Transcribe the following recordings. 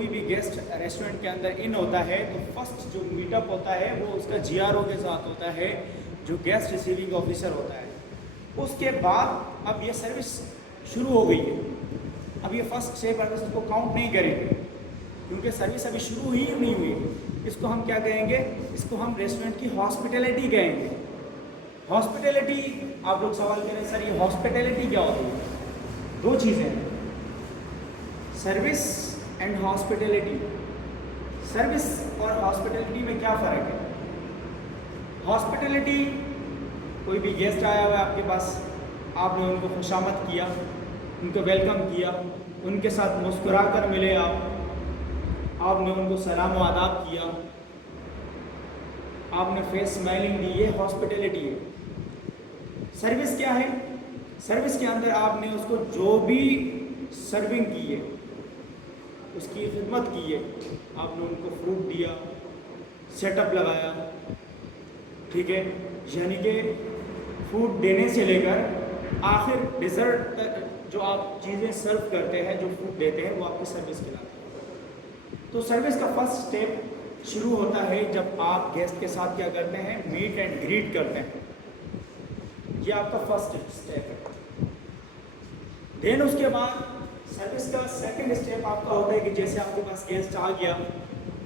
कोई भी guest restaurant के अंदर इन होता है तो फर्स्ट जो मीटअप होता है वो उसका जीआरओ के साथ होता है, जो गेस्ट रिसीविंग ऑफिसर होता है। उसके बाद अब ये सर्विस शुरू हो गई है। अब ये फर्स्ट स्टेप हम इसको काउंट नहीं करेंगे क्योंकि सर्विस अभी शुरू ही नहीं हुई। इसको हम क्या कहेंगे, इसको हम रेस्टोरेंट की हॉस्पिटैलिटी कहेंगे। हॉस्पिटैलिटी, आप लोग सवाल करें सर ये हॉस्पिटैलिटी क्या होती है? दो चीज़ें हैं, सर्विस एंड हॉस्पिटैलिटी। सर्विस और हॉस्पिटैलिटी में क्या फ़र्क है? हॉस्पिटैलिटी, कोई भी गेस्ट आया हुआ है आपके पास, आपने उनको खुशामद किया, उनको वेलकम किया, उनके साथ मुस्कुरा कर मिले आपने उनको सलाम व आदाब किया, आपने फेस स्माइलिंग दी, ये हॉस्पिटैलिटी है। सर्विस क्या है? सर्विस के अंदर आपने उसको जो भी सर्विंग की है, उसकी खिदमत की है, आपने उनको फ्रूट दिया, सेटअप लगाया, ठीक है, यानी कि फूड देने से लेकर आखिर डिज़र्ट तक जो आप चीज़ें सर्व करते हैं, जो फूड देते हैं, वो आपकी सर्विस कहलाती है। तो सर्विस का फर्स्ट स्टेप शुरू होता है जब आप गेस्ट के साथ क्या करते हैं, मीट एंड ग्रीट करते हैं। ये आपका फर्स्ट स्टेप है। देन उसके बाद सर्विस का सेकंड स्टेप आपका होता है कि जैसे आपके पास गेस्ट आ गया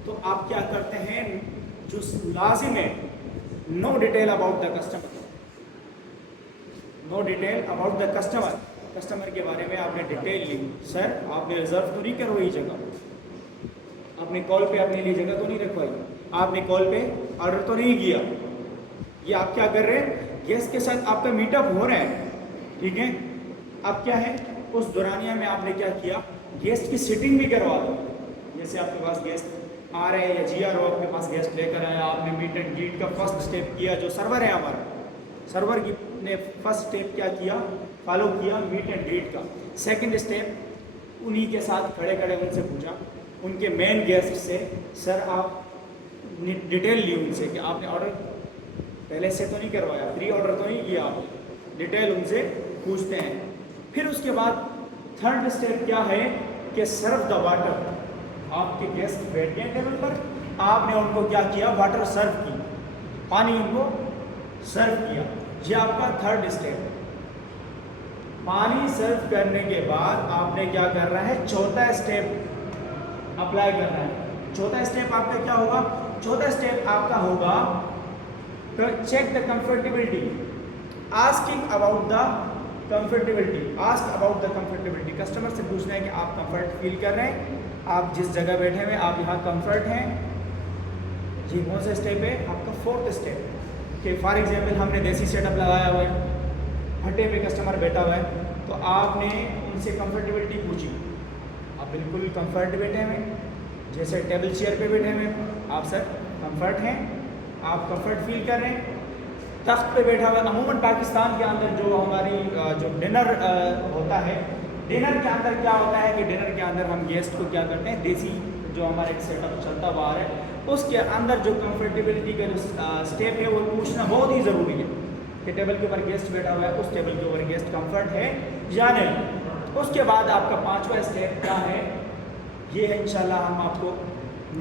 तो आप क्या करते हैं, जो लाजिम है, no detail about the customer, no detail about the customer. Customer के बारे में आपने डिटेल ली। सर आपने रिजर्व तो नहीं करवाई जगह, आपने कॉल पे अपने लिए जगह तो नहीं रखवाई, आपने कॉल पे ऑर्डर तो नहीं किया। ये आप क्या कर रहे हैं, गेस्ट के साथ आपका मीटअप हो रहा है, ठीक है। अब क्या है, उस दौरानिया में आपने क्या किया, गेस्ट की सिटिंग भी करवा दो। जैसे आपके पास गेस्ट आ रहे हैं या जीआरओ आपके पास गेस्ट लेकर आया, आपने मीट एंड ग्रीट का फर्स्ट स्टेप किया। जो सर्वर है हमारा, सर्वर की ने फर्स्ट स्टेप क्या किया, फॉलो किया मीट एंड ग्रीट का। सेकंड स्टेप उन्हीं के साथ खड़े खड़े उनसे पूछा, उनके मेन गेस्ट से, सर आप डिटेल ली उनसे कि आपने ऑर्डर पहले से तो नहीं करवाया, प्री ऑर्डर तो नहीं किया, आपने डिटेल उनसे पूछते हैं। फिर उसके बाद थर्ड स्टेप क्या है कि सर्व द वाटर। आपके गेस्ट बैठ गए टेबल पर, आपने उनको क्या किया, वाटर सर्व की, पानी उनको सर्व किया। ये आपका थर्ड स्टेप। पानी सर्व करने के बाद आपने क्या करना है, चौथा स्टेप अप्लाई करना है। चौथा स्टेप आपका क्या होगा, चौथा स्टेप आपका होगा check the comfortability, asking about the comfortability, ask about the comfortability. Customer से पूछना है कि आप कंफर्ट फील कर रहे हैं, आप जिस जगह बैठे हुए आप यहाँ कंफर्ट हैं। ये कौन सा स्टेप है, आपका फोर्थ स्टेप। कि फॉर एग्जांपल हमने देसी सेटअप लगाया हुआ है, भट्टे पे कस्टमर बैठा हुआ है, तो आपने उनसे कंफर्टेबिलिटी पूछी, आप बिल्कुल कंफर्ट बैठे हुए, जैसे टेबल चेयर पे बैठे हुए आप, सर कंफर्ट हैं, आप कंफर्ट फील कर रहे हैं। तख्त पे बैठा हुआ, अमूमन पाकिस्तान के अंदर जो हमारी जो डिनर होता है, डिनर के अंदर क्या होता है कि डिनर के अंदर हम गेस्ट को क्या करते हैं, देसी जो हमारा एक सेटअप चलता हुआ है, उसके अंदर जो कंफर्टेबिलिटी का जो स्टेप है वो पूछना बहुत ही ज़रूरी है कि टेबल के ऊपर गेस्ट बैठा हुआ है, उस टेबल के ऊपर गेस्ट कंफर्ट है या नहीं। उसके बाद आपका पांचवा स्टेप क्या है, ये है इंशाल्लाह हम आपको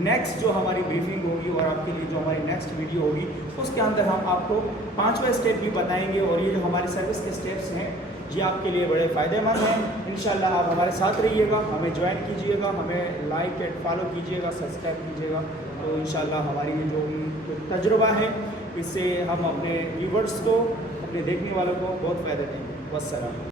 नेक्स्ट जो हमारी ब्रीफिंग होगी और आपके लिए जो हमारी नेक्स्ट वीडियो होगी उसके अंदर हम आपको पांचवा स्टेप भी बताएंगे। और ये जो हमारी सर्विस के स्टेप्स हैं ये आपके लिए बड़े फ़ायदेमंद हैं। इंशाल्लाह आप हमारे साथ रहिएगा, हमें ज्वाइन कीजिएगा, हमें लाइक एंड फॉलो कीजिएगा, सब्सक्राइब कीजिएगा। तो इंशाल्लाह हमारी ये जो तजुर्बा है इससे हम अपने व्यूवर्स को, अपने देखने वालों को बहुत फ़ायदा देंगे। वस्सलाम।